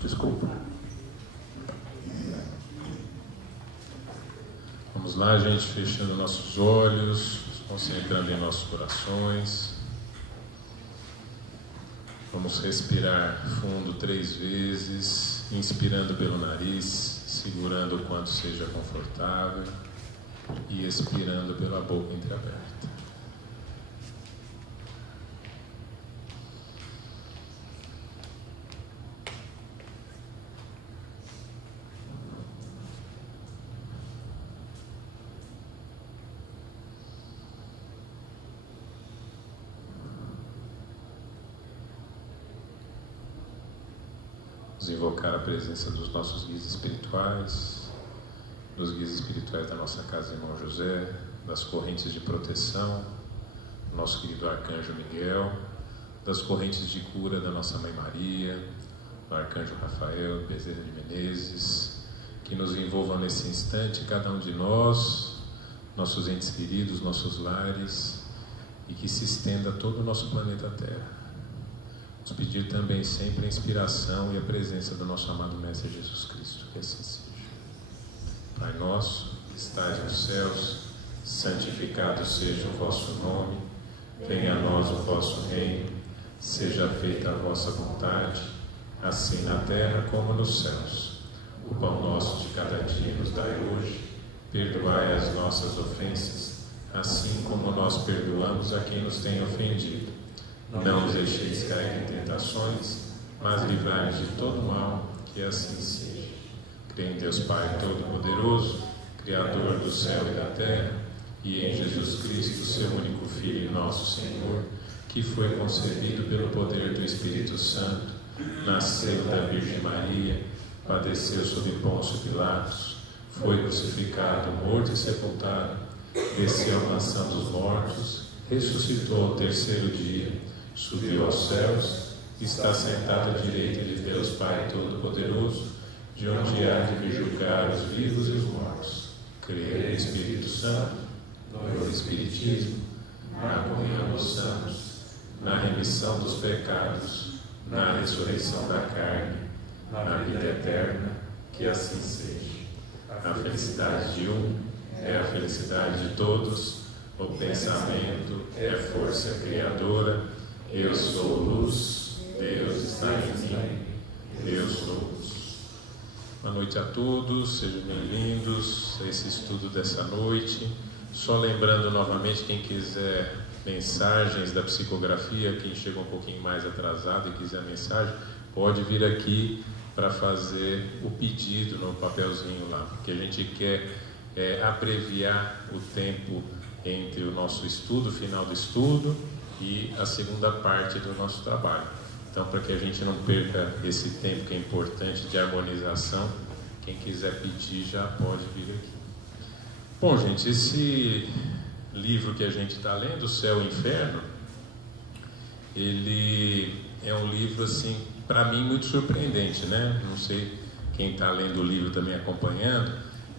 Desculpa. Vamos lá, gente, fechando nossos olhos, concentrando em nossos corações. Vamos respirar fundo 3 vezes, inspirando pelo nariz, segurando o quanto seja confortável e expirando pela boca entreaberta. Invocar a presença dos nossos guias espirituais, dos guias espirituais da nossa casa Irmão José, das correntes de proteção, do nosso querido Arcanjo Miguel, das correntes de cura da nossa Mãe Maria, do Arcanjo Rafael, Bezerra de Menezes, que nos envolvam nesse instante, cada um de nós, nossos entes queridos, nossos lares, e que se estenda a todo o nosso planeta Terra. Vamos pedir também sempre a inspiração e a presença do nosso amado Mestre Jesus Cristo, que assim seja. Pai nosso, que estais nos céus, santificado seja o vosso nome, venha a nós o vosso reino, seja feita a vossa vontade, assim na terra como nos céus. O pão nosso de cada dia nos dai hoje, perdoai as nossas ofensas, assim como nós perdoamos a quem nos tem ofendido. Não nos deixeis cair em tentações, mas livrai-nos de todo mal, que assim seja. Creio em Deus Pai Todo-Poderoso, Criador do céu e da terra, e em Jesus Cristo, seu único Filho e nosso Senhor, que foi concebido pelo poder do Espírito Santo, nasceu da Virgem Maria, padeceu sob Pôncio Pilatos, foi crucificado, morto e sepultado, desceu à mansão dos mortos, ressuscitou ao 3º dia, subiu aos céus, está sentado à direita de Deus Pai Todo-Poderoso, de onde há de vir julgar os vivos e os mortos. Creio no Espírito Santo, no Espiritismo, na comunhão dos santos, na remissão dos pecados, na ressurreição da carne, na vida eterna, que assim seja. A felicidade de um é a felicidade de todos, o pensamento é força criadora. Eu sou luz, Deus está em mim, eu sou luz. Boa noite a todos, sejam bem-vindos a esse estudo dessa noite. Só lembrando novamente, quem quiser mensagens da psicografia, quem chegou um pouquinho mais atrasado e quiser mensagem, pode vir aqui para fazer o pedido no papelzinho lá, porque a gente quer abreviar o tempo entre o nosso estudo, o final do estudo, e a segunda parte do nosso trabalho. Então, para que a gente não perca esse tempo que é importante de harmonização, quem quiser pedir já pode vir aqui. Bom, gente, esse livro que a gente está lendo, O Céu e o Inferno, ele é um livro, assim, para mim, muito surpreendente, né? Não sei quem está lendo o livro também acompanhando,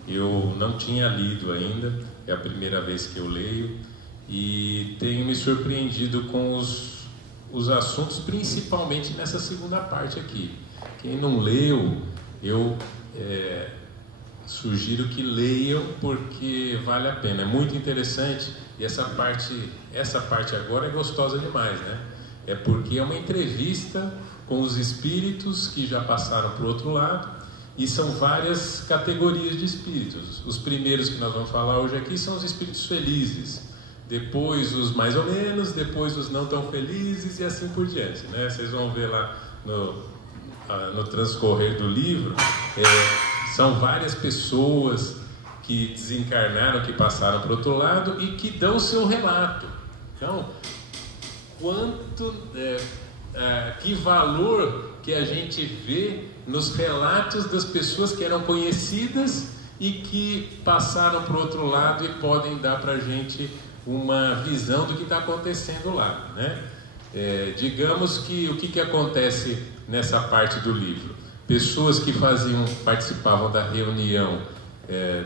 eu não tinha lido ainda, é a primeira vez que eu leio, e tenho me surpreendido com os assuntos, principalmente nessa segunda parte aqui. Quem não leu, eu sugiro que leiam, porque vale a pena, é muito interessante. E essa parte agora é gostosa demais, né? É porque é uma entrevista com os espíritos que já passaram para o outro lado, e são várias categorias de espíritos. Os primeiros que nós vamos falar hoje aqui são os espíritos felizes, depois os mais ou menos, depois os não tão felizes e assim por diante, né? Vocês vão ver lá no transcorrer do livro, são várias pessoas que desencarnaram, que passaram para o outro lado e que dão o seu relato. Então, que valor que a gente vê nos relatos das pessoas que eram conhecidas e que passaram para o outro lado e podem dar para a gente uma visão do que está acontecendo lá, né? Digamos que o que acontece nessa parte do livro? Pessoas que participavam da reunião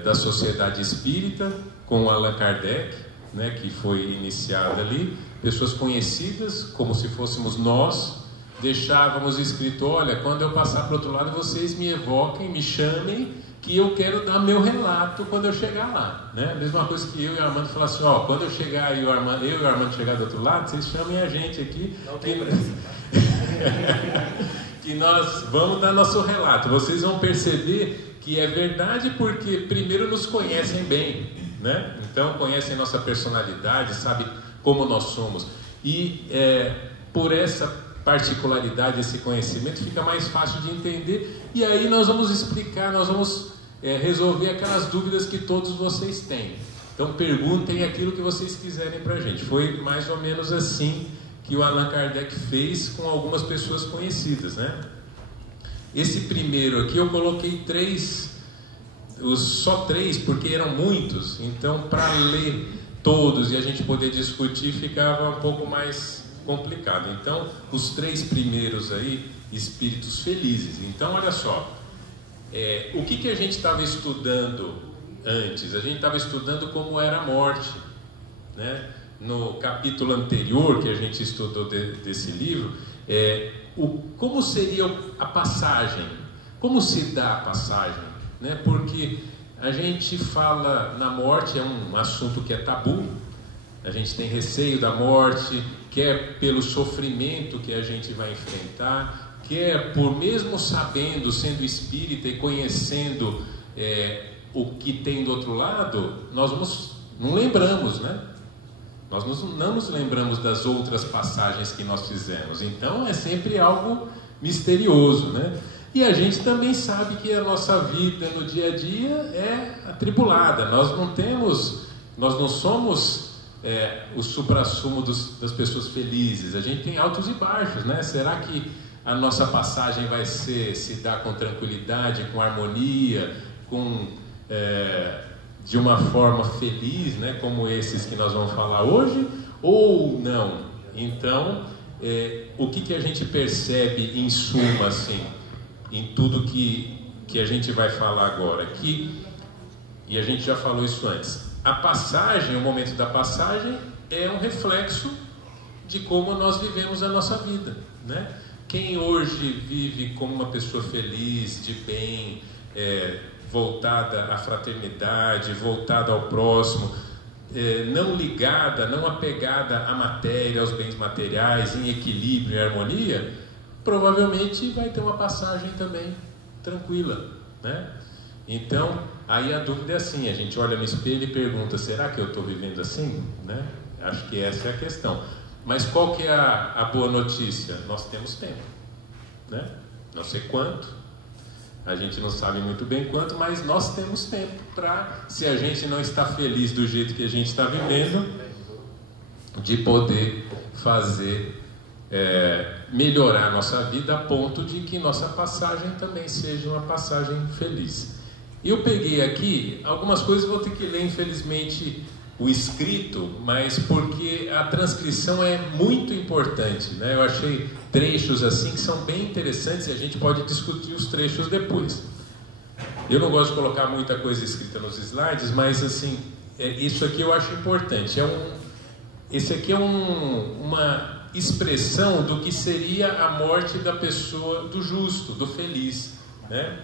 da Sociedade Espírita com Allan Kardec, né, que foi iniciada ali, pessoas conhecidas como se fôssemos nós, deixávamos escrito: olha, quando eu passar para o outro lado, vocês me evoquem, me chamem, que eu quero dar meu relato quando eu chegar lá, né? Mesma coisa que eu e o Armando falar assim: ó, quando eu chegar e eu e o Armando chegar do outro lado, vocês chamem a gente aqui. Não tem pressa. Que nós vamos dar nosso relato. Vocês vão perceber que é verdade, porque primeiro nos conhecem bem, né? Então conhecem nossa personalidade, sabem como nós somos. E por essa particularidade, esse conhecimento, fica mais fácil de entender. E aí nós vamos explicar, nós vamos resolver aquelas dúvidas que todos vocês têm. Então perguntem aquilo que vocês quiserem para a gente. Foi mais ou menos assim que o Allan Kardec fez com algumas pessoas conhecidas, né? Esse primeiro aqui eu coloquei só três, porque eram muitos. Então, para ler todos e a gente poder discutir, ficava um pouco mais complicado. Então, os 3 primeiros aí, espíritos felizes. Então, olha só, o que a gente estava estudando antes? A gente estava estudando como era a morte, né? No capítulo anterior que a gente estudou desse livro, como seria a passagem, como se dá a passagem, né? Porque a gente fala na morte, é um assunto que é tabu, a gente tem receio da morte, quer pelo sofrimento que a gente vai enfrentar, quer por mesmo sabendo, sendo espírita e conhecendo o que tem do outro lado, nós não lembramos, né? Nós não nos lembramos das outras passagens que nós fizemos. Então é sempre algo misterioso, né? E a gente também sabe que a nossa vida no dia a dia é atribulada. Nós não somos o suprassumo das pessoas felizes. A gente tem altos e baixos, né? Será que a nossa passagem vai se dar com tranquilidade, com harmonia, de uma forma feliz, né, como esses que nós vamos falar hoje, ou não? Então, o que a gente percebe em suma, assim, em tudo que a gente vai falar agora? E a gente já falou isso antes, a passagem, o momento da passagem é um reflexo de como nós vivemos a nossa vida, né? Quem hoje vive como uma pessoa feliz, de bem, voltada à fraternidade, voltada ao próximo, não ligada, não apegada à matéria, aos bens materiais, em equilíbrio e harmonia, provavelmente vai ter uma passagem também tranquila, né? Então, aí a dúvida é assim, a gente olha no espelho e pergunta: será que eu estou vivendo assim? Né? Acho que essa é a questão. Mas qual que é a boa notícia? Nós temos tempo, né? Não sei quanto, a gente não sabe muito bem quanto, mas nós temos tempo para, se a gente não está feliz do jeito que a gente está vivendo, de poder fazer, melhorar a nossa vida a ponto de que nossa passagem também seja uma passagem feliz. Eu peguei aqui algumas coisas, vou ter que ler infelizmente o escrito, mas porque a transcrição é muito importante, né? Eu achei trechos assim que são bem interessantes e a gente pode discutir os trechos depois. Eu não gosto de colocar muita coisa escrita nos slides, mas assim, isso aqui eu acho importante. Esse aqui é uma expressão do que seria a morte da pessoa, do justo, do feliz, né?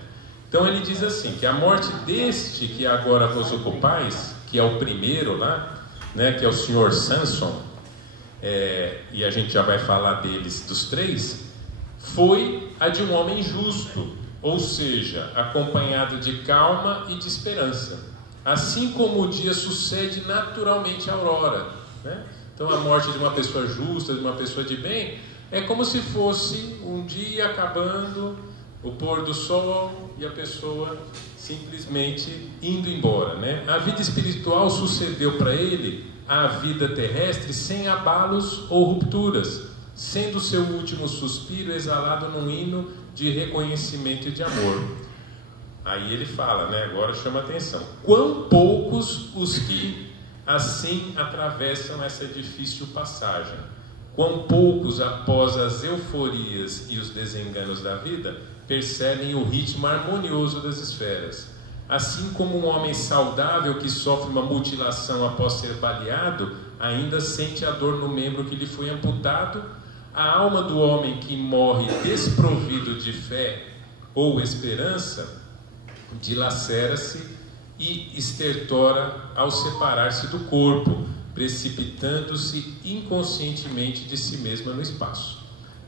Então ele diz assim, que a morte deste que agora vos ocupais, que é o primeiro lá, né, que é o senhor Samson, e a gente já vai falar dos 3, foi a de um homem justo, ou seja, acompanhado de calma e de esperança, assim como o dia sucede naturalmente à aurora, né? Então a morte de uma pessoa justa, de uma pessoa de bem, é como se fosse um dia acabando, o pôr do sol e a pessoa simplesmente indo embora, né? A vida espiritual sucedeu para ele à vida terrestre sem abalos ou rupturas, sendo seu último suspiro exalado num hino de reconhecimento e de amor. Aí ele fala, né? Agora chama atenção: quão poucos os que assim atravessam essa difícil passagem, quão poucos, após as euforias e os desenganos da vida, percebem o ritmo harmonioso das esferas. Assim como um homem saudável que sofre uma mutilação após ser baleado, ainda sente a dor no membro que lhe foi amputado, a alma do homem que morre desprovido de fé ou esperança dilacera-se e estertora ao separar-se do corpo, precipitando-se inconscientemente de si mesma no espaço.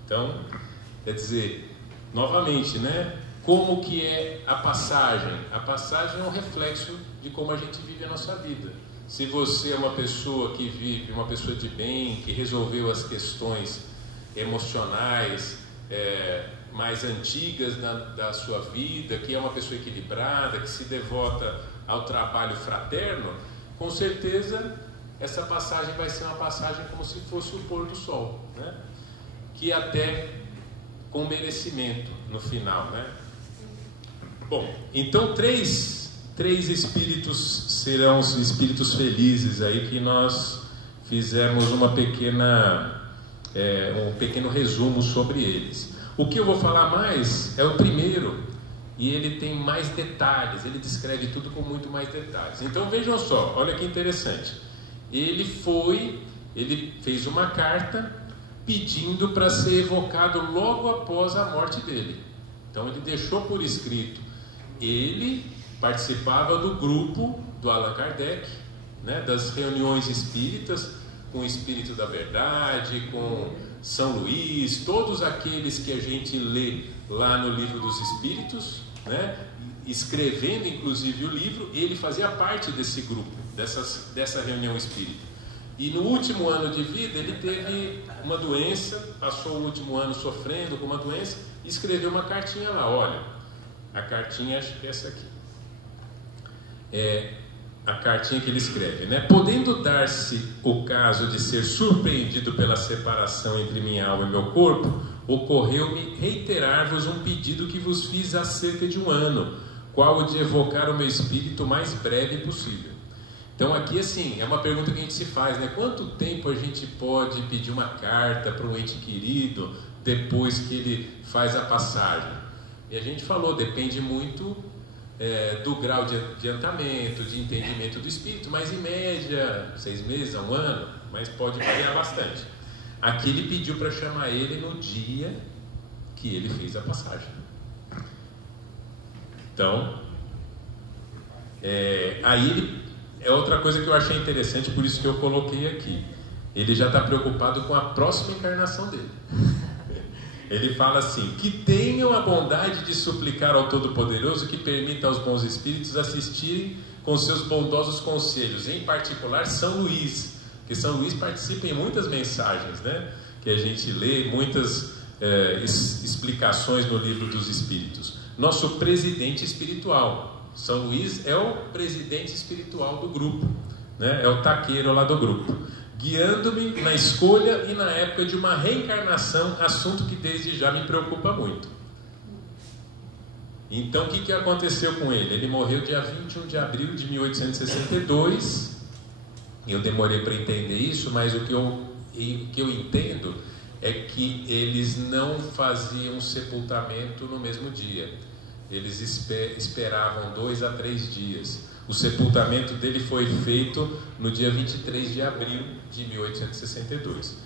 Então, quer dizer, novamente, né? Como que é a passagem? A passagem é um reflexo de como a gente vive a nossa vida. Se você é uma pessoa que vive, uma pessoa de bem, que resolveu as questões emocionais mais antigas da sua vida, que é uma pessoa equilibrada, que se devota ao trabalho fraterno, com certeza essa passagem vai ser uma passagem como se fosse o pôr do sol, né? Que até com merecimento no final, né? Bom, então três espíritos serão os espíritos felizes aí que nós fizemos um pequeno resumo sobre eles. O que eu vou falar mais é o primeiro, e ele tem mais detalhes, ele descreve tudo com muito mais detalhes. Então vejam só, olha que interessante. Ele fez uma carta pedindo para ser evocado logo após a morte dele. Então ele deixou por escrito. Ele participava do grupo do Allan Kardec, né, das reuniões espíritas, com o Espírito da Verdade, com São Luís, todos aqueles que a gente lê lá no Livro dos Espíritos, né, escrevendo inclusive o livro. Ele fazia parte desse grupo, dessa reunião espírita. E no último ano de vida ele teve uma doença, passou o último ano sofrendo com uma doença, e escreveu uma cartinha lá. Olha, a cartinha, acho que é essa aqui. É a cartinha que ele escreve, né? Podendo dar-se o caso de ser surpreendido pela separação entre minha alma e meu corpo, ocorreu-me reiterar-vos um pedido que vos fiz há cerca de um ano, qual o de evocar o meu espírito o mais breve possível. Então aqui, assim, é uma pergunta que a gente se faz, né? Quanto tempo a gente pode pedir uma carta para um ente querido depois que ele faz a passagem? E a gente falou, depende muito do grau de adiantamento, de entendimento do espírito, mas em média 6 meses a 1 ano, mas pode variar bastante. Aqui ele pediu para chamar ele no dia que ele fez a passagem. Então, aí ele, é outra coisa que eu achei interessante, por isso que eu coloquei aqui. Ele já está preocupado com a próxima encarnação dele. Ele fala assim: que tenham a bondade de suplicar ao Todo-Poderoso que permita aos bons espíritos assistirem com seus bondosos conselhos, em particular São Luís, que São Luís participa em muitas mensagens, né, que a gente lê, muitas explicações no Livro dos Espíritos. Nosso presidente espiritual, São Luís é o presidente espiritual do grupo, né, é o taqueiro lá do grupo, guiando-me na escolha e na época de uma reencarnação, assunto que desde já me preocupa muito. Então, o que aconteceu com ele? Ele morreu dia 21 de abril de 1862. Eu demorei para entender isso, mas o que eu entendo é que eles não faziam sepultamento no mesmo dia. Eles esperavam 2 a 3 dias. O sepultamento dele foi feito no dia 23 de abril de 1862.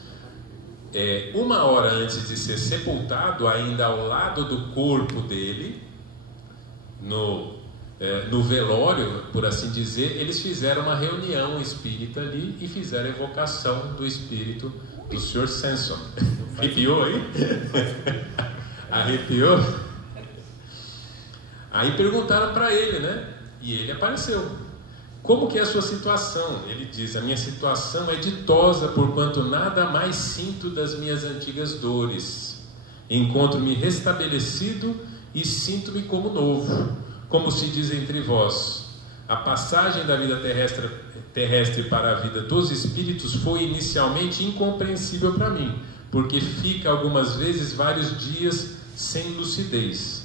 1 hora antes de ser sepultado, ainda ao lado do corpo dele, no velório, por assim dizer, eles fizeram uma reunião espírita ali e fizeram a evocação do espírito do Sr. Sanson. Arrepiou aí? Arrepiou? Aí perguntaram para ele, né? E ele apareceu. Como que é a sua situação? Ele diz: a minha situação é ditosa, porquanto nada mais sinto das minhas antigas dores. Encontro-me restabelecido e sinto-me como novo. Como se diz entre vós, a passagem da vida terrestre para a vida dos espíritos foi inicialmente incompreensível para mim, porque fica algumas vezes vários dias sem lucidez.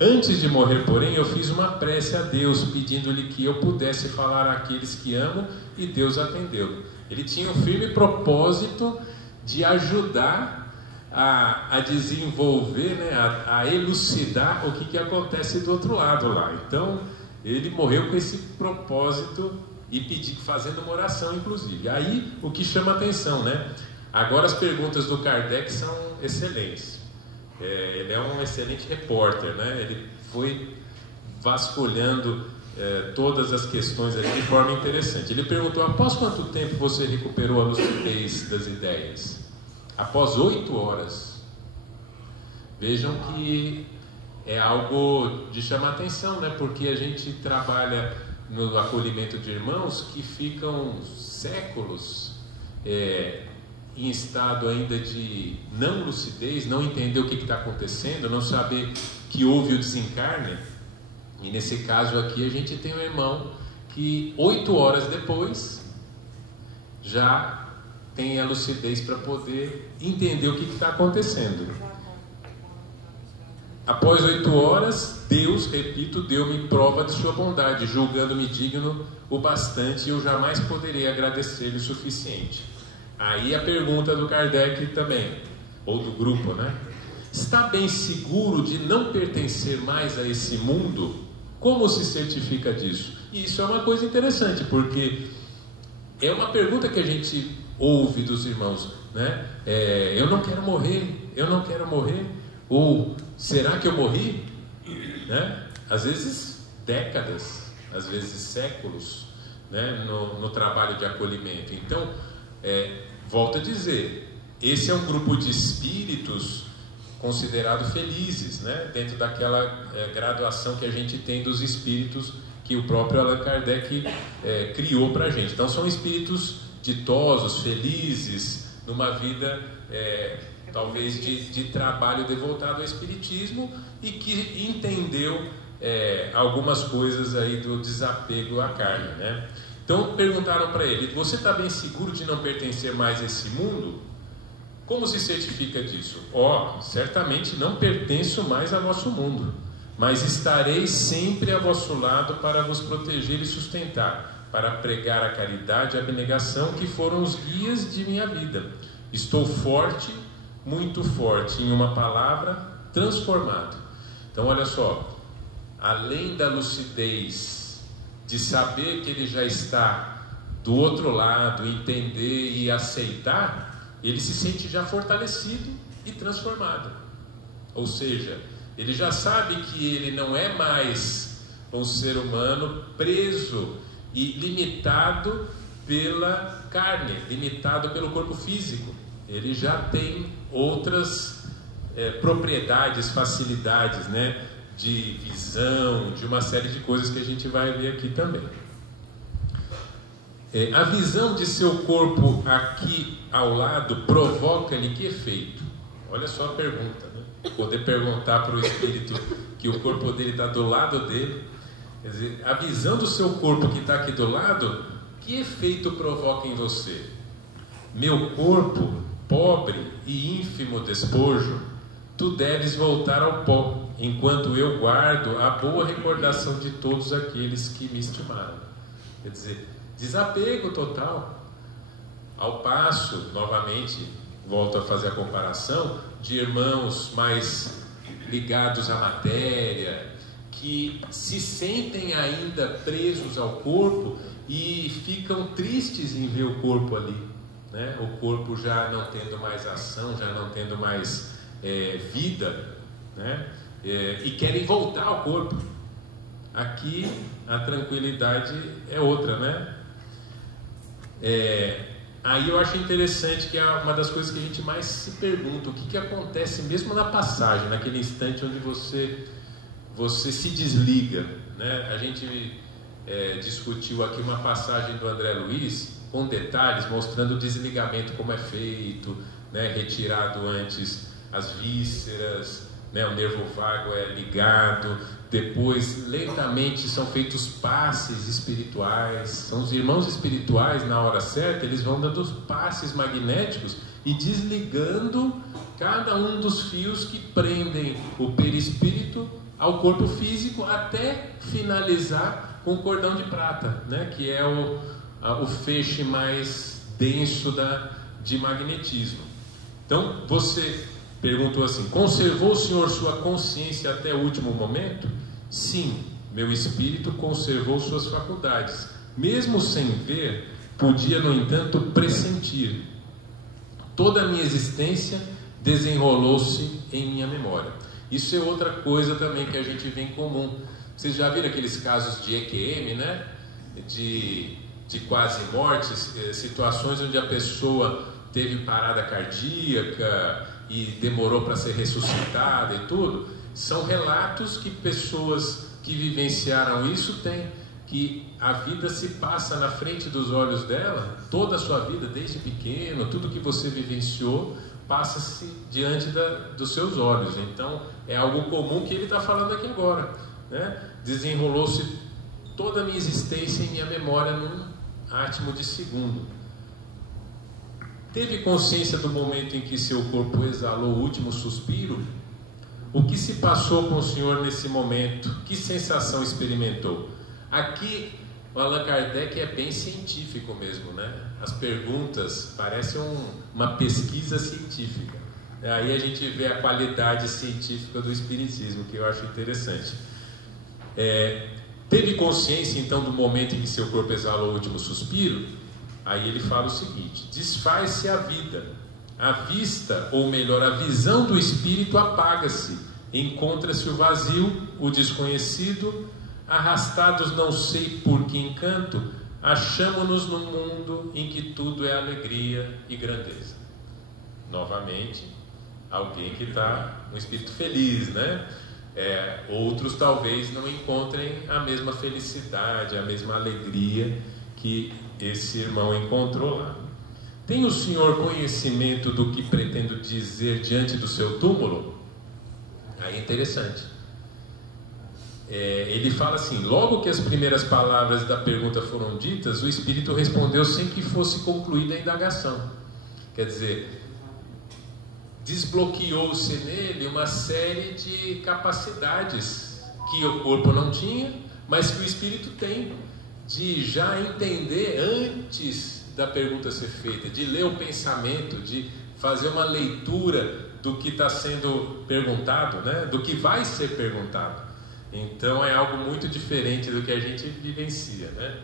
Antes de morrer, porém, eu fiz uma prece a Deus, pedindo-lhe que eu pudesse falar àqueles que amo, e Deus atendeu. Ele tinha um firme propósito de ajudar a desenvolver, né, a elucidar o que acontece do outro lado lá. Então, ele morreu com esse propósito e fazendo uma oração, inclusive. Aí, o que chama atenção, né? Agora, as perguntas do Kardec são excelentes. Ele é um excelente repórter, né? Ele foi vasculhando todas as questões ali de forma interessante. Ele perguntou: após quanto tempo você recuperou a lucidez das ideias? Após 8 horas. Vejam que é algo de chamar atenção, né? Porque a gente trabalha no acolhimento de irmãos que ficam séculos em estado ainda de não lucidez, não entender o que está acontecendo, não saber que houve o desencarne. E nesse caso aqui a gente tem um irmão que 8 horas depois já tem a lucidez para poder entender o que está acontecendo. Após 8 horas, Deus, repito, deu-me prova de sua bondade, julgando-me digno o bastante, e eu jamais poderei agradecer-lhe o suficiente. Aí a pergunta do Kardec também, ou do grupo, né? Está bem seguro de não pertencer mais a esse mundo? Como se certifica disso? E isso é uma coisa interessante, porque é uma pergunta que a gente ouve dos irmãos, né? Eu não quero morrer, eu não quero morrer. Ou será que eu morri? Né? Às vezes décadas, às vezes séculos, né? no trabalho de acolhimento. Então, volto a dizer, esse é um grupo de espíritos considerado felizes, né? Dentro daquela graduação que a gente tem dos espíritos que o próprio Allan Kardec criou para a gente. Então são espíritos ditosos, felizes, numa vida talvez de trabalho devotado ao espiritismo, e que entendeu algumas coisas aí do desapego à carne, né? Então perguntaram para ele: você está bem seguro de não pertencer mais a esse mundo? Como se certifica disso? Certamente não pertenço mais a vosso mundo, mas estarei sempre a vosso lado para vos proteger e sustentar, para pregar a caridade e a abnegação, que foram os guias de minha vida. Estou forte, muito forte, em uma palavra, transformado. Então olha só, além da lucidez de saber que ele já está do outro lado, entender e aceitar, ele se sente já fortalecido e transformado. Ou seja, ele já sabe que ele não é mais um ser humano preso e limitado pela carne, limitado pelo corpo físico. Ele já tem outras propriedades, facilidades, né, de visão, de uma série de coisas que a gente vai ver aqui também. A visão de seu corpo aqui ao lado provoca-lhe que efeito? Olha só a pergunta, né? Poder perguntar para o espírito que o corpo dele está do lado dele. Quer dizer, a visão do seu corpo que está aqui do lado, que efeito provoca em você? Meu corpo, pobre e ínfimo despojo, tu deves voltar ao pó, enquanto eu guardo a boa recordação de todos aqueles que me estimaram. Quer dizer, desapego total. Ao passo, novamente, volto a fazer a comparação, de irmãos mais ligados à matéria, que se sentem ainda presos ao corpo e ficam tristes em ver o corpo ali, né? O corpo já não tendo mais ação, já não tendo mais vida, né? E querem voltar ao corpo. Aqui a tranquilidade é outra, né? Aí eu acho interessante que é uma das coisas que a gente mais se pergunta: o que acontece mesmo na passagem, naquele instante onde você se desliga, né? A gente discutiu aqui uma passagem do André Luiz com detalhes, mostrando o desligamento, como é feito, né? Retirado antes as vísceras, né? O nervo vago é ligado, depois lentamente são feitos passes espirituais. São os irmãos espirituais, na hora certa, eles vão dando os passes magnéticos e desligando cada um dos fios que prendem o perispírito ao corpo físico, até finalizar com o cordão de prata, né? Que é o feixe mais denso de magnetismo. Então você perguntou assim: conservou o Senhor sua consciência até o último momento? Sim, meu espírito conservou suas faculdades. Mesmo sem ver, podia, no entanto, pressentir. toda a minha existência desenrolou-se em minha memória. Isso é outra coisa também que a gente vê em comum. Vocês já viram aqueles casos de EQM, né? De quase mortes, situações onde a pessoa teve parada cardíaca e demorou para ser ressuscitada e tudo. São relatos que pessoas que vivenciaram isso têm, que a vida se passa na frente dos olhos dela, toda a sua vida, desde pequeno, tudo que você vivenciou, passa-se diante dos seus olhos. Então, é algo comum que ele está falando aqui agora, né? Desenrolou-se toda a minha existência em minha memória num átimo de segundo. Teve consciência do momento em que seu corpo exalou o último suspiro? O que se passou com o senhor nesse momento? Que sensação experimentou? Aqui, o Allan Kardec é bem científico mesmo, né? As perguntas parecem uma pesquisa científica. Aí a gente vê a qualidade científica do espiritismo, que eu acho interessante. Teve consciência então do momento em que seu corpo exalou o último suspiro? Aí ele fala o seguinte: desfaz-se a vida, a vista, ou melhor, a visão do espírito apaga-se, encontra-se o vazio, o desconhecido, arrastados não sei por que encanto, achamo-nos no mundo em que tudo é alegria e grandeza. Novamente, alguém que está um espírito feliz, né? Outros talvez não encontrem a mesma felicidade, a mesma alegria que esse irmão encontrou lá. Tem o senhor conhecimento do que pretendo dizer diante do seu túmulo? Aí é interessante. Ele fala assim: logo que as primeiras palavras da pergunta foram ditas, o espírito respondeu sem que fosse concluída a indagação. Quer dizer, desbloqueou-se nele uma série de capacidades que o corpo não tinha, mas que o espírito tem, de já entender antes da pergunta ser feita, de ler o pensamento, de fazer uma leitura do que está sendo perguntado, né? Do que vai ser perguntado. Então é algo muito diferente do que a gente vivencia, né?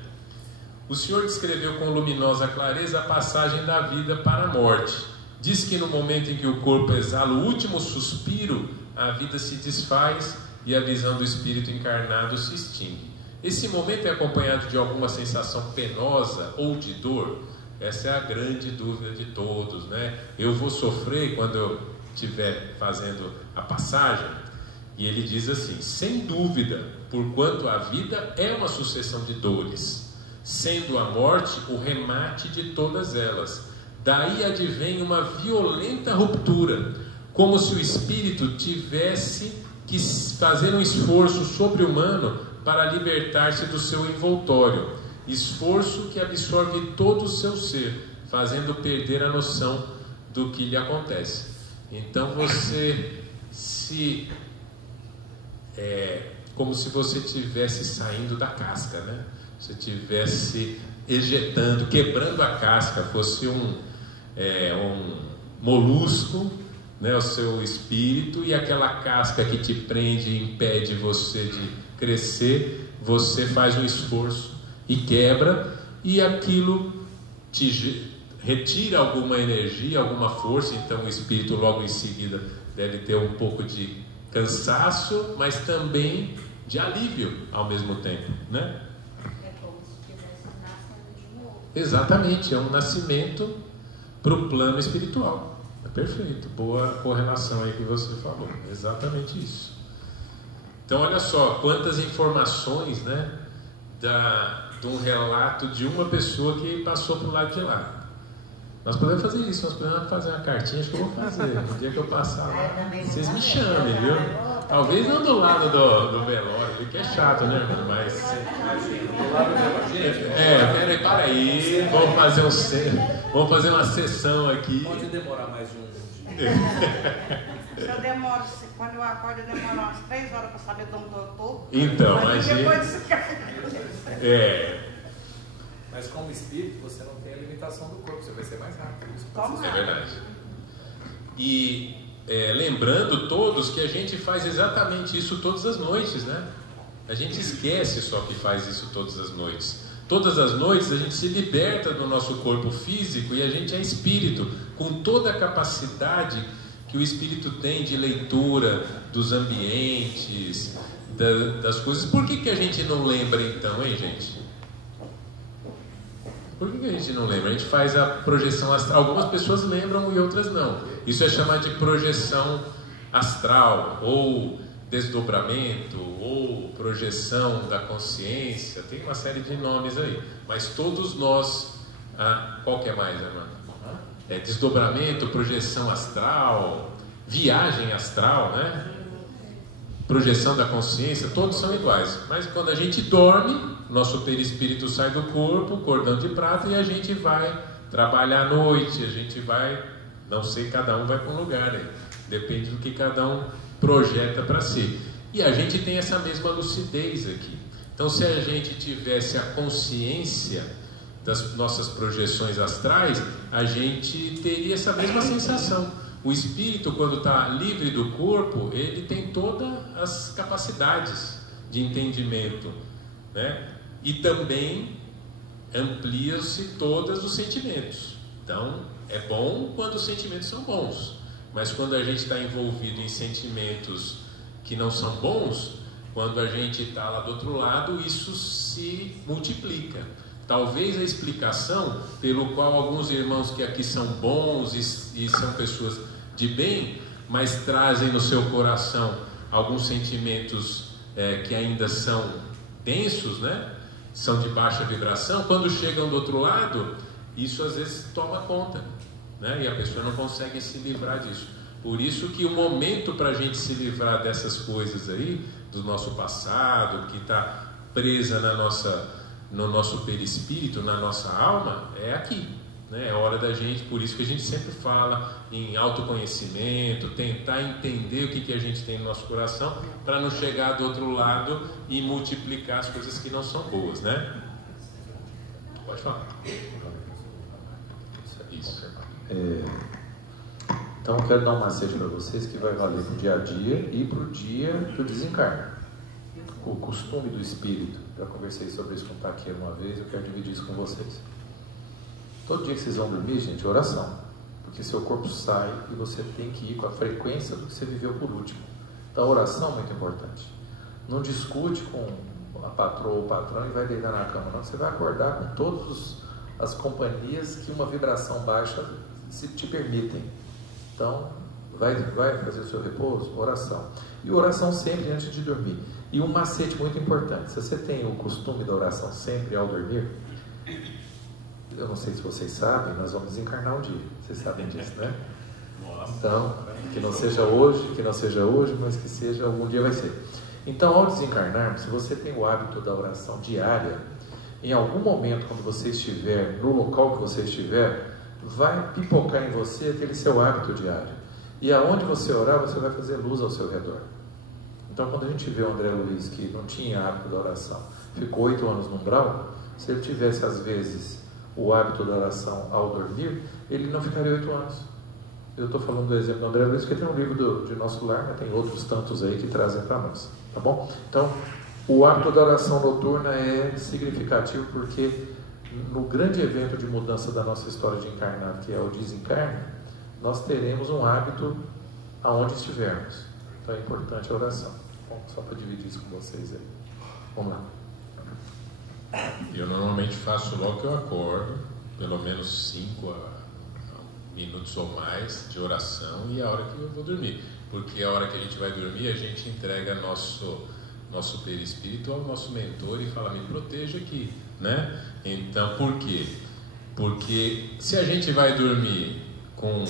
O senhor descreveu com luminosa clareza a passagem da vida para a morte. Diz que no momento em que o corpo exala o último suspiro, a vida se desfaz e a visão do espírito encarnado se extingue. Esse momento é acompanhado de alguma sensação penosa ou de dor? Essa é a grande dúvida de todos, né? Eu vou sofrer quando eu estiver fazendo a passagem? E ele diz assim: sem dúvida, porquanto a vida é uma sucessão de dores, sendo a morte o remate de todas elas. Daí advém uma violenta ruptura, como se o espírito tivesse que fazer um esforço sobre-humano para libertar-se do seu envoltório, esforço que absorve todo o seu ser, fazendo perder a noção do que lhe acontece. Então você como se você estivesse saindo da casca, né? Se estivesse ejetando, quebrando a casca, fosse um molusco, né? O seu espírito, e aquela casca que te prende e impede você de crescer, você faz um esforço e quebra, e aquilo te retira alguma energia, alguma força. Então o espírito logo em seguida deve ter um pouco de cansaço, mas também de alívio ao mesmo tempo, né? É como se estivesse nascendo de novo. Exatamente, é um nascimento para o plano espiritual. É perfeito, boa correlação aí que você falou, exatamente isso. Então olha só quantas informações, né, de um relato de uma pessoa que passou para o lado de lá. Nós podemos fazer isso, nós podemos fazer uma cartinha, acho que eu vou fazer. No dia que eu passar lá, vocês me chamem, viu? Talvez não do lado do velório, porque é chato, né, irmão? Mas. Peraí, para aí. Vamos fazer uma sessão aqui. Pode demorar mais de um dia. Eu demoro, quando eu acordo, eu demoro umas 3 horas para saber de onde eu estou. Então, mas imagina. depois disso que Mas como espírito, você não tem a limitação do corpo, você vai ser mais rápido. Isso Toma. pode ser. É verdade. E lembrando todos que a gente faz exatamente isso todas as noites, né? A gente esquece só que faz isso todas as noites. Todas as noites a gente se liberta do nosso corpo físico e a gente é espírito, com toda a capacidade que o espírito tem de leitura dos ambientes, das coisas. Por que a gente não lembra então, hein, gente? Por que a gente não lembra? A gente faz a projeção astral. Algumas pessoas lembram e outras não. Isso é chamado de projeção astral, ou desdobramento, ou projeção da consciência. Tem uma série de nomes aí. Mas todos nós... qual que é mais, Armando? Desdobramento, projeção astral, viagem astral, né? Projeção da consciência, todos são iguais. Mas quando a gente dorme, nosso perispírito sai do corpo, cordão de prata, e a gente vai trabalhar à noite, a gente vai, não sei, cada um vai para um lugar, né? Depende do que cada um projeta para si. E a gente tem essa mesma lucidez aqui. Então, se a gente tivesse a consciência das nossas projeções astrais, a gente teria essa mesma sensação. O espírito, quando está livre do corpo, ele tem todas as capacidades de entendimento, né? E também amplia-se todos os sentimentos. Então, é bom quando os sentimentos são bons, mas quando a gente está envolvido em sentimentos que não são bons, quando a gente está lá do outro lado, isso se multiplica. Talvez a explicação pelo qual alguns irmãos que aqui são bons e são pessoas de bem, mas trazem no seu coração alguns sentimentos que ainda são densos, né? São de baixa vibração, quando chegam do outro lado, isso às vezes toma conta, né? E a pessoa não consegue se livrar disso. Por isso que o momento para a gente se livrar dessas coisas aí, do nosso passado, que está presa no nosso perispírito, na nossa alma, é aqui, né? É hora da gente, por isso que a gente sempre fala em autoconhecimento, tentar entender o que a gente tem no nosso coração, para não chegar do outro lado e multiplicar as coisas que não são boas, né? Pode falar. Isso. Então eu quero dar um macete para vocês que vai valer para o dia a dia e para o dia do desencarne. O costume do espírito, já conversei sobre isso com o Taqueiro uma vez, eu quero dividir isso com vocês. Todo dia que vocês vão dormir, gente, oração, porque seu corpo sai e você tem que ir com a frequência do que você viveu por último. Então a oração é muito importante. Não discute com a patroa ou o patrão e vai deitar na cama, não. Você vai acordar com todas as companhias que uma vibração baixa se te permitem. Então vai fazer o seu repouso, oração. E oração sempre antes de dormir. E um macete muito importante: se você tem o costume da oração sempre ao dormir, eu não sei se vocês sabem, nós vamos desencarnar um dia. Vocês sabem disso, né? Então, que não seja hoje, mas que seja algum dia vai ser. Então, ao desencarnar, se você tem o hábito da oração diária, em algum momento, quando você estiver no local que você estiver, vai pipocar em você aquele seu hábito diário. E aonde você orar, você vai fazer luz ao seu redor. Então, quando a gente vê o André Luiz, que não tinha hábito da oração, ficou 8 anos no umbral, se ele tivesse, às vezes, o hábito da oração ao dormir, ele não ficaria 8 anos. Eu estou falando do exemplo do André Luiz, porque tem um livro de Nosso Lar, mas tem outros tantos aí que trazem para nós, tá bom? Então, o hábito da oração noturna é significativo porque no grande evento de mudança da nossa história de encarnado, que é o desencarne, nós teremos um hábito aonde estivermos. Então é importante a oração. Bom, só para dividir isso com vocês aí. Vamos lá. Eu normalmente faço logo que eu acordo, pelo menos 5 minutos ou mais de oração, e a hora que eu vou dormir. Porque a hora que a gente vai dormir, a gente entrega nosso perispírito ao nosso mentor e fala: me proteja aqui, né? Então, por quê? Porque se a gente vai dormir com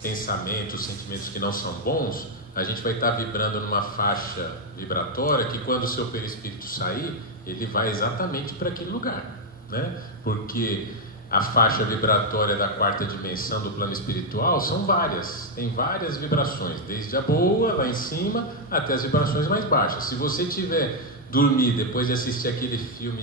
pensamentos, sentimentos que não são bons, a gente vai estar vibrando numa faixa vibratória que, quando o seu perispírito sair, ele vai exatamente para aquele lugar, né? Porque a faixa vibratória da 4ª dimensão do plano espiritual são várias, tem várias vibrações, desde a boa, lá em cima, até as vibrações mais baixas. Se você tiver dormir depois de assistir aquele filme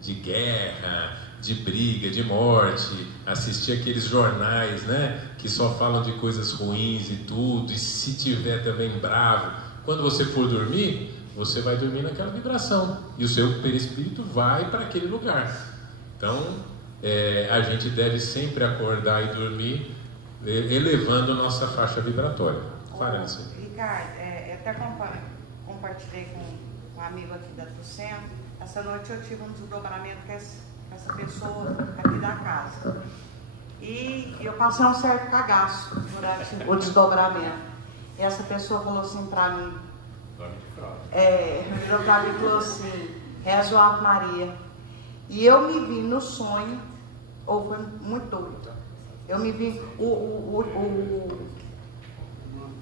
de guerra, de briga, de morte, assistir aqueles jornais, né, que só falam de coisas ruins e tudo, e se tiver também bravo, quando você for dormir, você vai dormir naquela vibração e o seu perispírito vai para aquele lugar. Então, a gente deve sempre acordar e dormir elevando nossa faixa vibratória. Ricardo, até compartilhei com um amigo aqui do centro. Essa noite eu tive um desdobramento com essa pessoa aqui da casa. E eu passei um certo cagaço durante o desdobramento. E essa pessoa falou assim para mim, virou para mim e falou assim, reza o Ave Maria. E eu me vi no sonho, foi muito doido. Eu me vi, o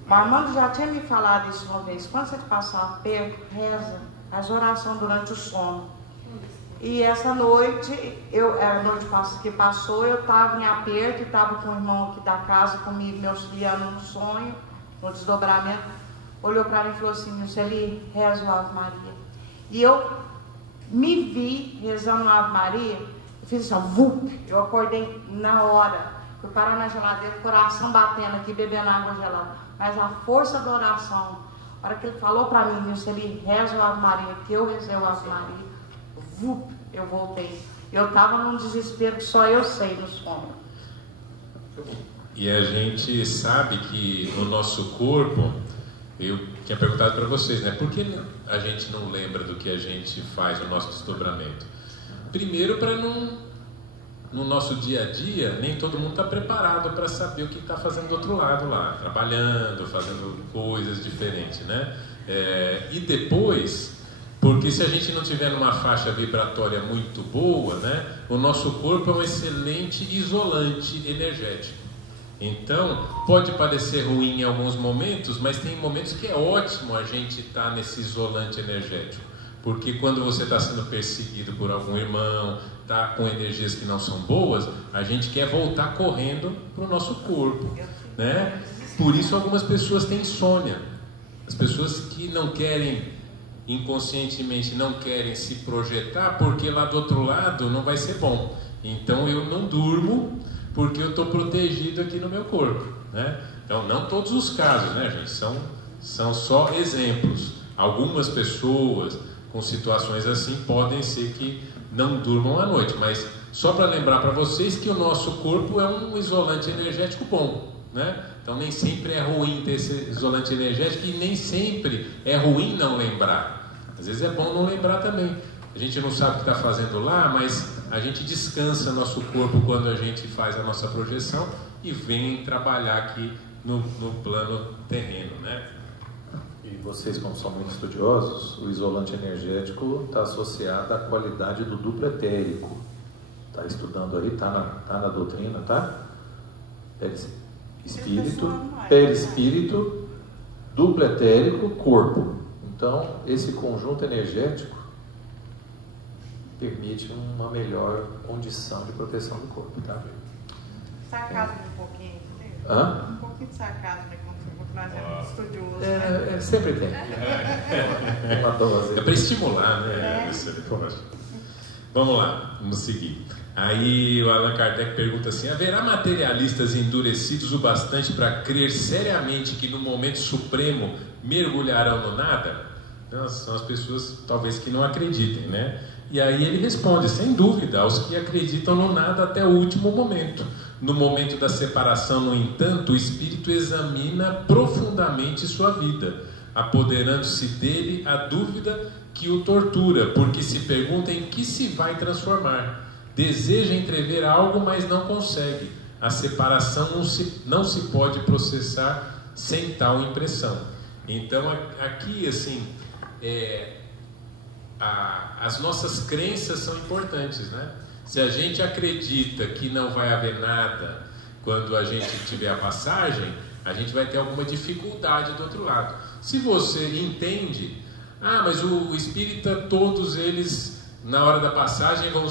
Armando já tinha me falado isso uma vez, quando você passar um aperto, reza, faz oração durante o sono. E essa noite, a noite que passou, eu estava em aperto, estava com o irmão aqui da casa comigo, me auxiliando no sonho, no desdobramento. Olhou para mim e falou assim, Luceli, reza o Ave Maria. E eu me vi rezando o Ave Maria, eu fiz assim, vup, eu acordei na hora, fui parar na geladeira, coração batendo aqui, bebendo água gelada. Mas a força da oração, a hora que ele falou para mim, Luceli, reza o Ave Maria, que eu rezei o Ave Maria, eu voltei. Eu estava num desespero que só eu sei no sono. E a gente sabe que o nosso corpo, eu tinha perguntado para vocês, né? Por que a gente não lembra do que a gente faz no nosso desdobramento? Primeiro, para no nosso dia a dia, nem todo mundo está preparado para saber o que está fazendo do outro lado lá, trabalhando, fazendo coisas diferentes, né? E depois, porque se a gente não tiver numa faixa vibratória muito boa, né, o nosso corpo é um excelente isolante energético. Então, pode parecer ruim em alguns momentos, mas tem momentos que é ótimo a gente estar nesse isolante energético. Porque quando você está sendo perseguido por algum irmão, está com energias que não são boas, a gente quer voltar correndo para o nosso corpo, né? Por isso algumas pessoas têm insônia. As pessoas que não querem, inconscientemente não querem se projetar, porque lá do outro lado não vai ser bom. Então eu não durmo porque eu estou protegido aqui no meu corpo, né? Então não todos os casos, né, gente? São só exemplos. Algumas pessoas com situações assim podem ser que não durmam à noite, mas só para lembrar para vocês que o nosso corpo é um isolante energético bom, né? Então nem sempre é ruim ter esse isolante energético e nem sempre é ruim não lembrar. Às vezes é bom não lembrar também. A gente não sabe o que está fazendo lá, mas a gente descansa nosso corpo quando a gente faz a nossa projeção e vem trabalhar aqui no plano terreno, né? E vocês, como são muito estudiosos, o isolante energético está associado à qualidade do duplo etérico. Está estudando aí, está na doutrina, tá? Perispírito, duplo etérico, corpo. Então, esse conjunto energético permite uma melhor condição de proteção do corpo, tá? Sarcasmo um pouquinho, entendeu? Hã? Um pouquinho de sarcasmo, né? Quando nós somos estudiosos, né? Sempre tem. Uma dose. É para estimular, né? Vamos lá, vamos seguir. Aí o Allan Kardec pergunta assim: haverá materialistas endurecidos o bastante para crer seriamente que no momento supremo mergulharão no nada? Então, são as pessoas talvez que não acreditem, né? E aí ele responde, sem dúvida, aos que acreditam no nada até o último momento. No momento da separação, no entanto, o espírito examina profundamente sua vida, apoderando-se dele a dúvida que o tortura, porque se pergunta em que se vai transformar. Deseja entrever algo, mas não consegue. A separação não se pode processar sem tal impressão. Então, aqui, assim, as nossas crenças são importantes, né? Se a gente acredita que não vai haver nada quando a gente tiver a passagem, a gente vai ter alguma dificuldade do outro lado. Se você entende, mas o espírita, todos eles, na hora da passagem, vão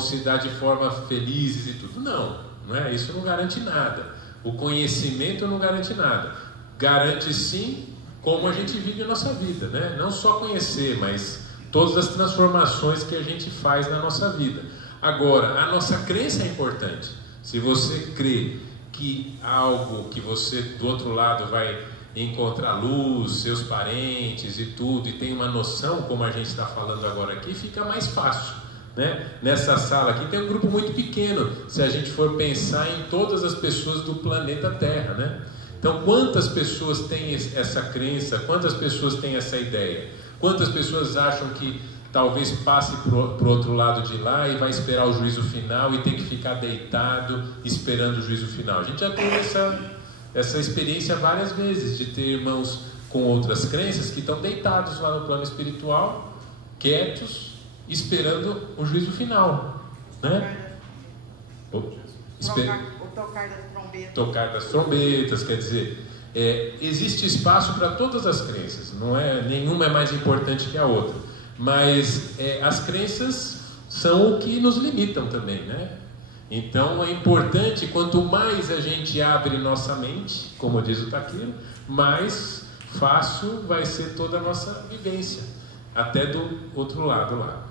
se dar de forma felizes e tudo. Não é? Isso não garante nada. O conhecimento não garante nada. Garante sim como a gente vive a nossa vida, né? Não só conhecer, mas todas as transformações que a gente faz na nossa vida. Agora, a nossa crença é importante. Se você crê que algo que você do outro lado vai encontra a luz, seus parentes e tudo, e tem uma noção, como a gente está falando agora aqui, fica mais fácil, né? Nessa sala aqui tem um grupo muito pequeno, se a gente for pensar em todas as pessoas do planeta Terra, né? Então, quantas pessoas têm essa crença, quantas pessoas têm essa ideia? Quantas pessoas acham que talvez passe para o outro lado de lá e vai esperar o juízo final e tem que ficar deitado esperando o juízo final? A gente já teve essa experiência várias vezes, de ter irmãos com outras crenças que estão deitados lá no plano espiritual, quietos, esperando o juízo final, né? O tocar das trombetas. Tocar das trombetas, quer dizer, existe espaço para todas as crenças, nenhuma é mais importante que a outra, mas as crenças são o que nos limitam também, né? Então é importante, quanto mais a gente abre nossa mente, como diz o Taquino, mais fácil vai ser toda a nossa vivência, até do outro lado lá.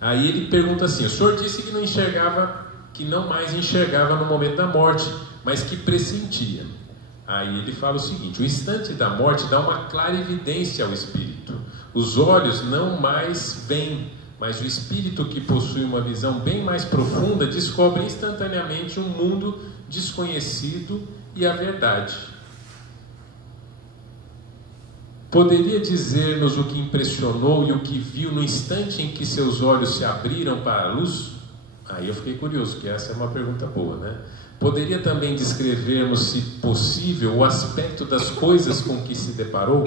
Aí ele pergunta assim: o senhor disse que não mais enxergava no momento da morte, mas que pressentia. Aí ele fala o seguinte: o instante da morte dá uma clara evidência ao espírito. Os olhos não mais veem, mas o espírito, que possui uma visão bem mais profunda, descobre instantaneamente um mundo desconhecido e a verdade. Poderia dizer-nos o que impressionou e o que viu no instante em que seus olhos se abriram para a luz? Aí eu fiquei curioso, que essa é uma pergunta boa, né? Poderia também descrever-nos, se possível, o aspecto das coisas com que se deparou?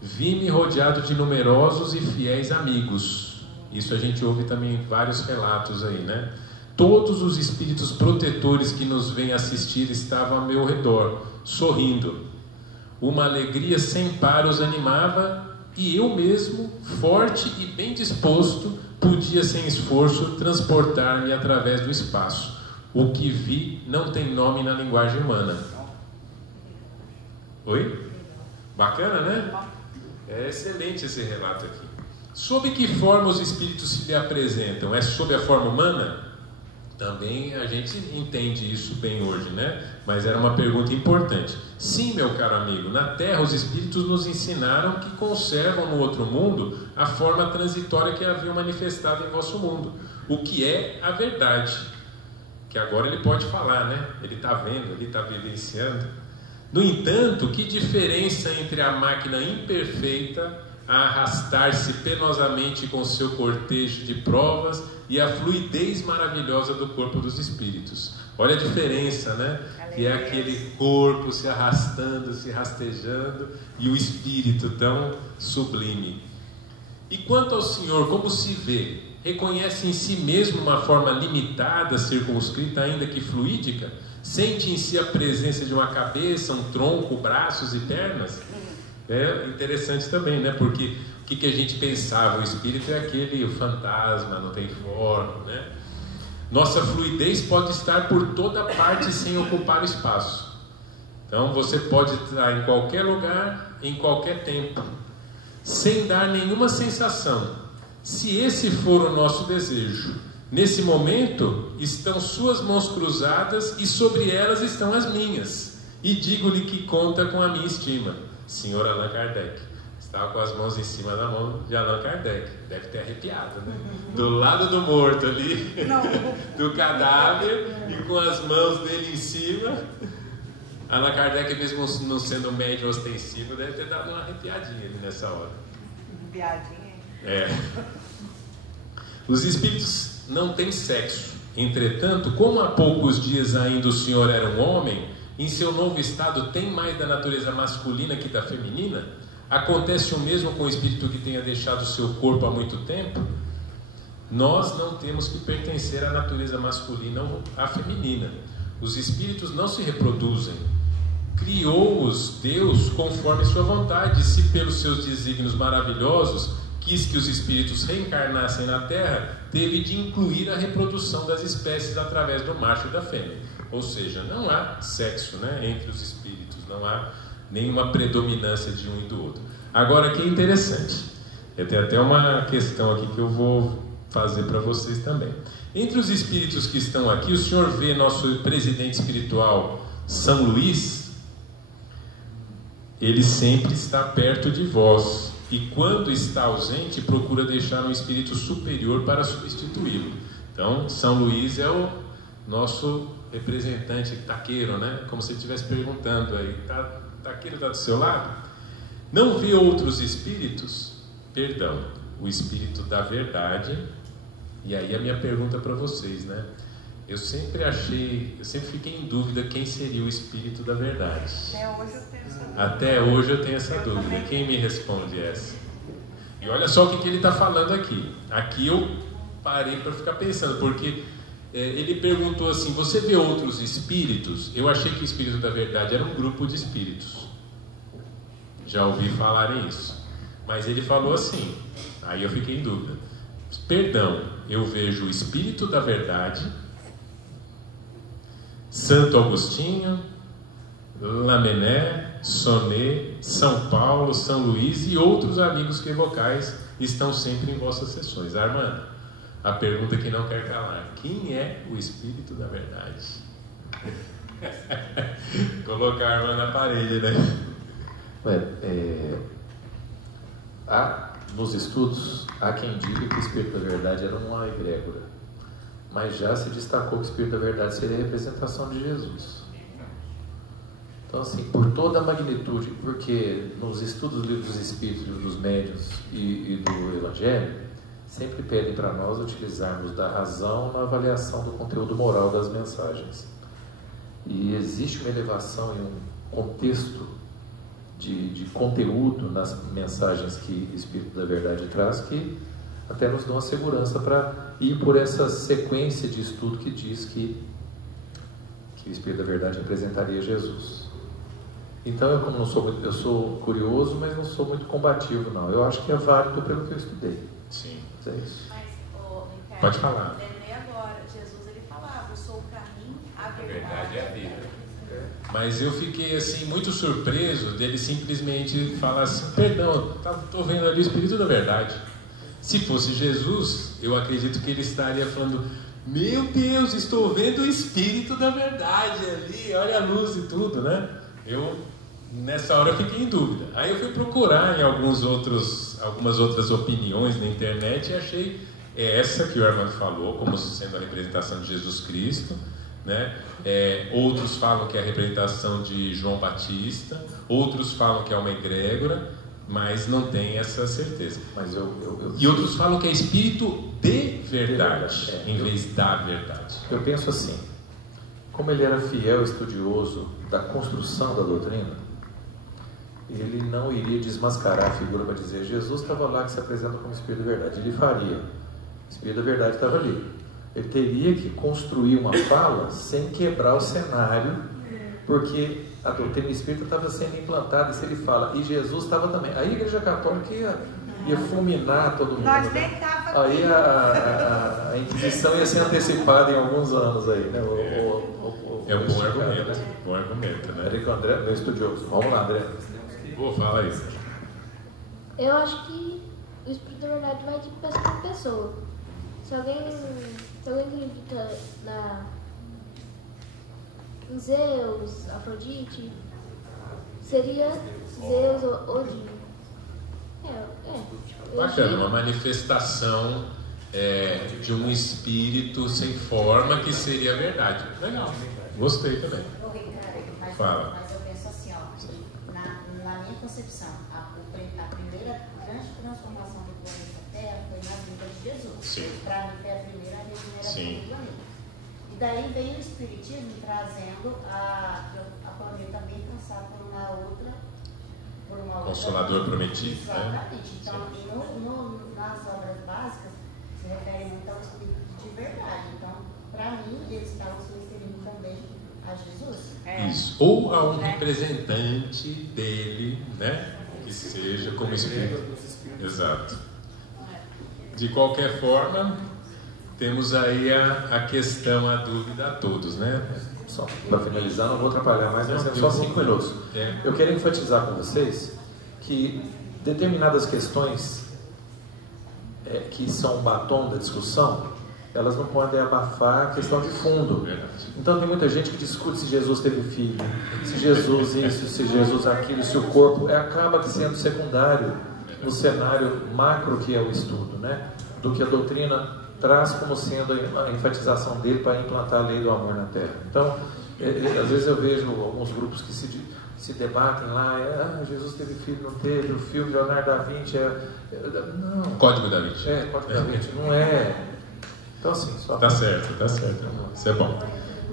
Vi-me rodeado de numerosos e fiéis amigos. Isso a gente ouve também em vários relatos aí, né? Todos os espíritos protetores que nos vêm assistir estavam ao meu redor, sorrindo. Uma alegria sem par os animava, e eu mesmo, forte e bem disposto, podia sem esforço transportar-me através do espaço. O que vi não tem nome na linguagem humana. Oi? Bacana, né? É excelente esse relato aqui. Sob que forma os espíritos se lhe apresentam? É sob a forma humana? Também a gente entende isso bem hoje, né? Mas era uma pergunta importante. Sim, meu caro amigo, na Terra os espíritos nos ensinaram que conservam no outro mundo a forma transitória que haviam manifestado em vosso mundo, o que é a verdade, que agora ele pode falar, né? Ele está vendo, ele está vivenciando. No entanto, que diferença entre a máquina imperfeita a arrastar-se penosamente com seu cortejo de provas e a fluidez maravilhosa do corpo dos espíritos. Olha a diferença, né? Que é aquele corpo se arrastando, se rastejando, e o espírito tão sublime. E quanto ao Senhor, como se vê? Reconhece em si mesmo uma forma limitada, circunscrita, ainda que fluídica? Sente em si a presença de uma cabeça, um tronco, braços e pernas? É interessante também, né? Porque o que a gente pensava? O espírito é aquele fantasma, não tem forma, né? Nossa fluidez pode estar por toda parte sem ocupar o espaço. Então você pode estar em qualquer lugar, em qualquer tempo, sem dar nenhuma sensação. Se esse for o nosso desejo, nesse momento estão suas mãos cruzadas e sobre elas estão as minhas. E digo-lhe que conta com a minha estima. Senhor Allan Kardec estava com as mãos em cima da mão de Allan Kardec, deve ter arrepiado, né? Do lado do morto ali, do cadáver, e com as mãos dele em cima. Allan Kardec, mesmo não sendo médio ostensivo, deve ter dado uma arrepiadinha ali nessa hora. Arrepiadinha? Os espíritos não têm sexo. Entretanto, como há poucos dias ainda o senhor era um homem, em seu novo estado tem mais da natureza masculina que da feminina? Acontece o mesmo com o espírito que tenha deixado o seu corpo há muito tempo? Nós não temos que pertencer à natureza masculina ou à feminina. Os espíritos não se reproduzem. Criou-os Deus conforme sua vontade. Se pelos seus desígnios maravilhosos quis que os espíritos reencarnassem na Terra, teve de incluir a reprodução das espécies através do macho e da fêmea. Ou seja, não há sexo, né, entre os espíritos, não há nenhuma predominância de um e do outro. Agora, que é interessante, tem até uma questão aqui que eu vou fazer para vocês também. Entre os espíritos que estão aqui, o senhor vê nosso presidente espiritual, São Luís? ele sempre está perto de vós, e quando está ausente, procura deixar um espírito superior para substituí-lo. Então, São Luís é o nosso representante, taqueiro, né? Como se ele estivesse perguntando aí, taqueiro está do seu lado? Não vê outros espíritos? Perdão, o espírito da verdade. E aí a minha pergunta para vocês, né? Eu sempre fiquei em dúvida quem seria o espírito da verdade. Até hoje eu tenho essa dúvida. Até hoje eu tenho essa dúvida. Quem me responde essa? E olha só o que ele está falando aqui. Aqui eu parei para ficar pensando, porque ele perguntou assim: você vê outros espíritos? Eu achei que o espírito da verdade era um grupo de espíritos. Já ouvi falarem isso. Mas ele falou assim, aí eu fiquei em dúvida. Perdão, eu vejo o espírito da verdade, Santo Agostinho, Lamennais, Sonnet, São Paulo, São Luís e outros amigos que evocais estão sempre em vossas sessões. Armando, a pergunta que não quer calar: quem é o espírito da verdade? Colocar a Armando na parede, né? Nos estudos, há quem diga que o Espírito da Verdade era uma egrégora, mas já se destacou que o Espírito da Verdade seria a representação de Jesus. Então, assim, por toda a magnitude, porque nos estudos do Livro dos Espíritos, Livro dos Médiuns e do Evangelho, sempre pedem para nós utilizarmos da razão na avaliação do conteúdo moral das mensagens. E existe uma elevação em um contexto de conteúdo nas mensagens que o Espírito da Verdade traz, que até nos dão a segurança para ir por essa sequência de estudo que diz que o Espírito da Verdade representaria Jesus. Então, eu sou curioso, mas não sou muito combativo, não. Eu acho que é válido pelo que eu estudei. Sim. É isso. Mas, Ricardo, pode falar. Lembrei agora, Jesus ele falava: eu sou o caminho, a verdade é a vida. Mas eu fiquei assim muito surpreso dele simplesmente falar assim: perdão, estou vendo ali o Espírito da Verdade. Se fosse Jesus, eu acredito que ele estaria falando: meu Deus, estou vendo o Espírito da Verdade ali, olha a luz e tudo, né? Nessa hora eu fiquei em dúvida. Aí eu fui procurar em algumas outras opiniões na internet e achei essa que o Armando falou como sendo a representação de Jesus Cristo, né? Outros falam que é a representação de João Batista, outros falam que é uma egrégora, mas não tem essa certeza. Mas E outros falam que é espírito de verdade, em vez da verdade. Eu penso assim: como ele era fiel estudioso da construção da doutrina, ele não iria desmascarar a figura para dizer Jesus estava lá que se apresenta como Espírito da Verdade. Ele faria. O Espírito da Verdade estava ali. Ele teria que construir uma fala sem quebrar o cenário, porque a doutrina espírita estava sendo implantada, e se ele fala, e Jesus estava também, aí a Igreja Católica ia fulminar todo mundo. Nós nem estávamos aí a Inquisição ia ser antecipada em alguns anos aí, né? É um bom argumento, bom argumento, né? Érico André, meu estudioso. Vamos lá, André. Fala aí. Eu acho que o Espírito da Verdade vai de pessoa para pessoa. Se alguém acredita em Zeus, Afrodite, seria Zeus ou Odin. Bacana, uma manifestação de um espírito sem forma que seria a verdade. Legal, gostei também. Fala. Mas eu penso assim, na minha concepção, a primeira grande transformação do planeta Terra foi na vida de Jesus. Sim. Para mim foi a primeira regeneração do planeta. E daí veio o Espiritismo trazendo a planeta bem passar por uma outra Consolador prometido. Exatamente. Então, nas obras básicas, se refere muito ao Espírito de verdade. Então, para mim, eles estavam se referindo também a Jesus. Isso. Ou a um representante dele, né? Que seja como Espírito. Exato. De qualquer forma, temos aí a questão, a dúvida a todos, né? Só para finalizar, não vou atrapalhar mais, mas é só 5 minutos. Eu quero enfatizar com vocês que determinadas questões que são o batom da discussão, elas não podem abafar a questão de fundo. Então tem muita gente que discute se Jesus teve filho, se Jesus isso, se Jesus aquilo, se o corpo acaba sendo secundário no cenário macro que é o estudo, né? Do que a doutrina traz como sendo a enfatização dele para implantar a lei do amor na Terra. Então, às vezes eu vejo alguns grupos que se debatem lá, Jesus teve filho, não teve, o filme Leonardo da Vinci não. Código da Vinci. Código da Vinci, não é. Então assim, só... Tá certo. Isso é bom.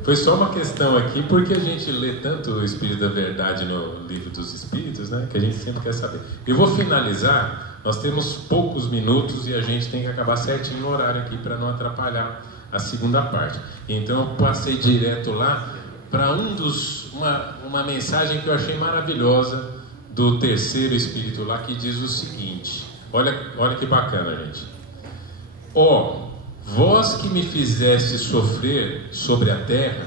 Foi só uma questão aqui, porque a gente lê tanto o Espírito da Verdade no Livro dos Espíritos, né, que a gente sempre quer saber. Eu vou finalizar, nós temos poucos minutos e a gente tem que acabar certinho o horário aqui para não atrapalhar a segunda parte. Então eu passei direto lá para uma mensagem que eu achei maravilhosa do terceiro Espírito lá, que diz o seguinte, olha que bacana, gente. Vós que me fizestes sofrer sobre a terra,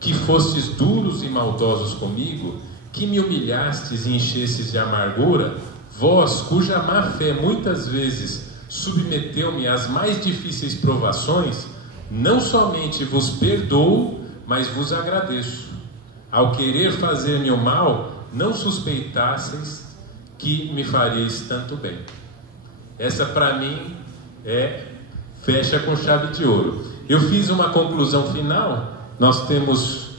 que fostes duros e maldosos comigo, que me humilhastes e enchestes de amargura, vós, cuja má fé muitas vezes submeteu-me às mais difíceis provações, não somente vos perdoo, mas vos agradeço. Ao querer fazer-me o mal, não suspeitasseis que me fareis tanto bem. Essa para mim fecha com chave de ouro. Eu fiz uma conclusão final, nós temos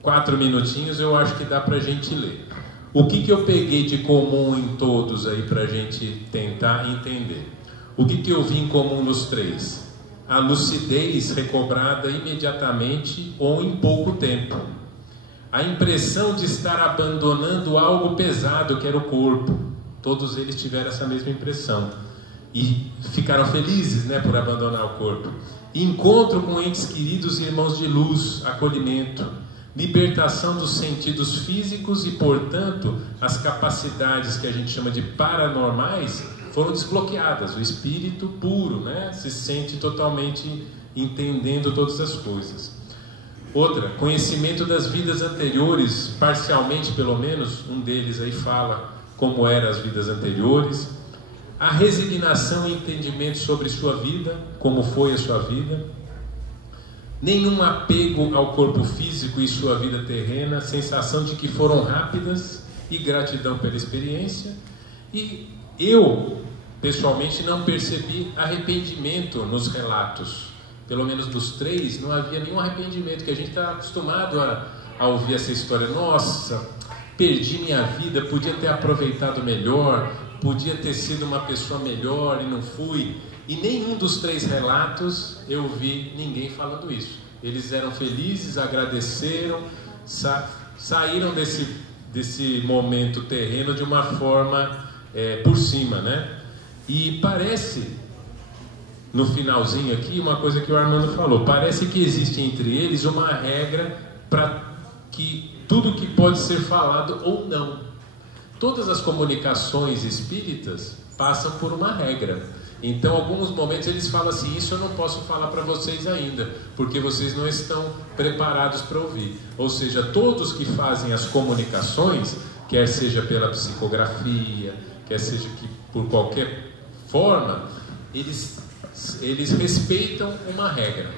4 minutinhos, eu acho que dá para a gente ler. O que eu peguei de comum em todos aí para a gente tentar entender? O que eu vi em comum nos 3? A lucidez recobrada imediatamente ou em pouco tempo. A impressão de estar abandonando algo pesado que era o corpo. Todos eles tiveram essa mesma impressão. E ficaram felizes, né, por abandonar o corpo. Encontro com entes queridos e irmãos de luz, acolhimento, libertação dos sentidos físicos e, portanto, as capacidades que a gente chama de paranormais foram desbloqueadas. O espírito puro, né, se sente totalmente entendendo todas as coisas. Outra, conhecimento das vidas anteriores, parcialmente pelo menos, um deles aí fala como eram as vidas anteriores. A resignação e entendimento sobre sua vida, como foi a sua vida. Nenhum apego ao corpo físico e sua vida terrena, sensação de que foram rápidas e gratidão pela experiência. E eu, pessoalmente, não percebi arrependimento nos relatos. Pelo menos dos 3, não havia nenhum arrependimento, que a gente está acostumado a ouvir essa história. Nossa, perdi minha vida, podia ter aproveitado melhor, podia ter sido uma pessoa melhor e não fui. E nenhum dos 3 relatos eu vi ninguém falando isso. Eles eram felizes, agradeceram, saíram desse momento terreno de uma forma por cima, né? E parece, no finalzinho aqui, uma coisa que o Armando falou, parece que existe entre eles uma regra para que tudo que pode ser falado ou não. Todas as comunicações espíritas passam por uma regra. Então, em alguns momentos eles falam assim, isso eu não posso falar para vocês ainda, porque vocês não estão preparados para ouvir. Ou seja, todos que fazem as comunicações, quer seja pela psicografia, quer seja por qualquer forma, eles respeitam uma regra.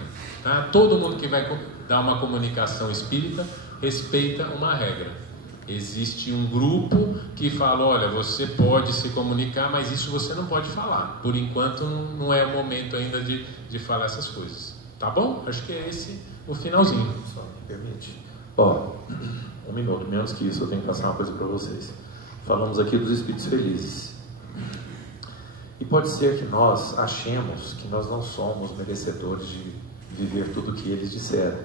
Tá? Todo mundo que vai dar uma comunicação espírita respeita uma regra. Existe um grupo que fala, olha, você pode se comunicar, mas isso você não pode falar. Por enquanto não é o momento ainda de falar essas coisas. Tá bom? Acho que é esse o finalzinho. Só me permite. 1 minuto, menos que isso, eu tenho que passar uma coisa para vocês. Falamos aqui dos espíritos felizes. E pode ser que nós achemos que nós não somos merecedores de viver tudo o que eles disseram.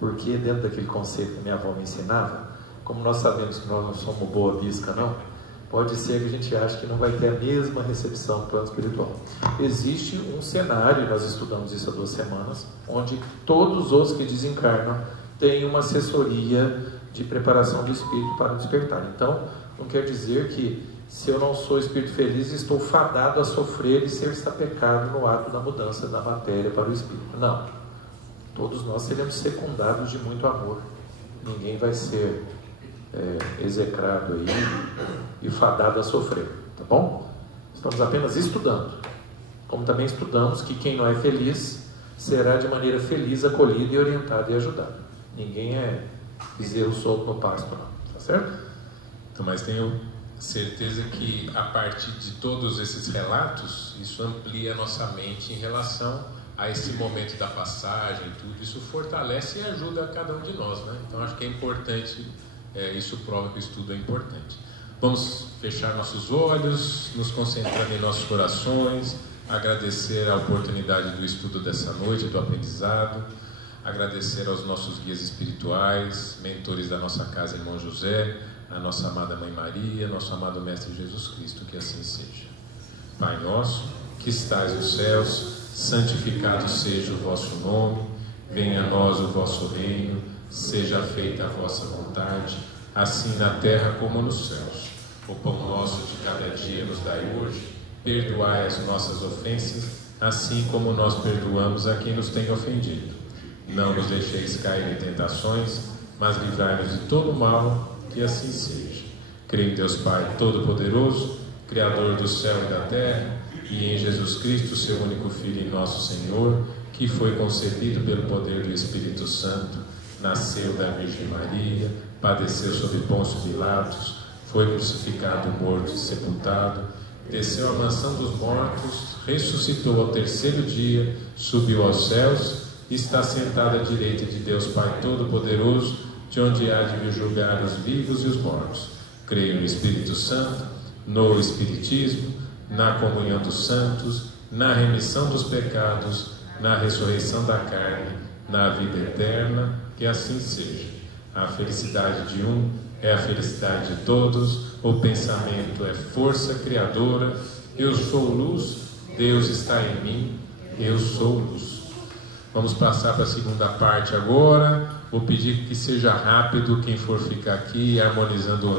Porque dentro daquele conceito que minha avó me ensinava, como nós sabemos que nós não somos boa bisca, não, pode ser que a gente ache que não vai ter a mesma recepção no plano espiritual. Existe um cenário, nós estudamos isso há 2 semanas, onde todos os que desencarnam têm uma assessoria de preparação do espírito para o despertar. Então, não quer dizer que se eu não sou espírito feliz, estou fadado a sofrer e ser sapecado no ato da mudança da matéria para o espírito. Não. Todos nós seremos secundados de muito amor. Ninguém vai ser execrado aí e fadado a sofrer, tá bom? Estamos apenas estudando, como também estudamos que quem não é feliz será de maneira feliz acolhido e orientado e ajudado. Ninguém é bezerro solto no pasto, não. Tá certo? Então, mas tenho certeza que a partir de todos esses relatos, isso amplia a nossa mente em relação a esse momento da passagem, tudo isso fortalece e ajuda a cada um de nós, né? Então acho que é importante, isso prova que o estudo é importante. Vamos fechar nossos olhos, nos concentrando em nossos corações, agradecer a oportunidade do estudo dessa noite, do aprendizado, agradecer aos nossos guias espirituais, mentores da nossa casa, irmão José, a nossa amada Mãe Maria, nosso amado Mestre Jesus Cristo, que assim seja. Pai nosso, que estais nos céus, santificado seja o vosso nome, venha a nós o vosso reino, seja feita a vossa vontade, assim na terra como nos céus. O pão nosso de cada dia nos dai hoje, perdoai as nossas ofensas, assim como nós perdoamos a quem nos tem ofendido. Não nos deixeis cair em tentações, mas livrai-nos de todo mal, que assim seja. Creio em Deus Pai Todo-Poderoso, Criador do céu e da terra, e em Jesus Cristo, seu único Filho e nosso Senhor, que foi concebido pelo poder do Espírito Santo, nasceu da Virgem Maria, padeceu sob Pôncio Pilatos, foi crucificado, morto e sepultado, desceu à mansão dos mortos, ressuscitou ao terceiro dia, subiu aos céus, e está sentado à direita de Deus Pai Todo-Poderoso, de onde há de vir julgar os vivos e os mortos. Creio no Espírito Santo, no Espiritismo, na comunhão dos santos, na remissão dos pecados, na ressurreição da carne, na vida eterna, que assim seja. A felicidade de um é a felicidade de todos, o pensamento é força criadora, eu sou luz, Deus está em mim, eu sou luz. Vamos passar para a segunda parte agora. Vou pedir que seja rápido quem for ficar aqui harmonizando o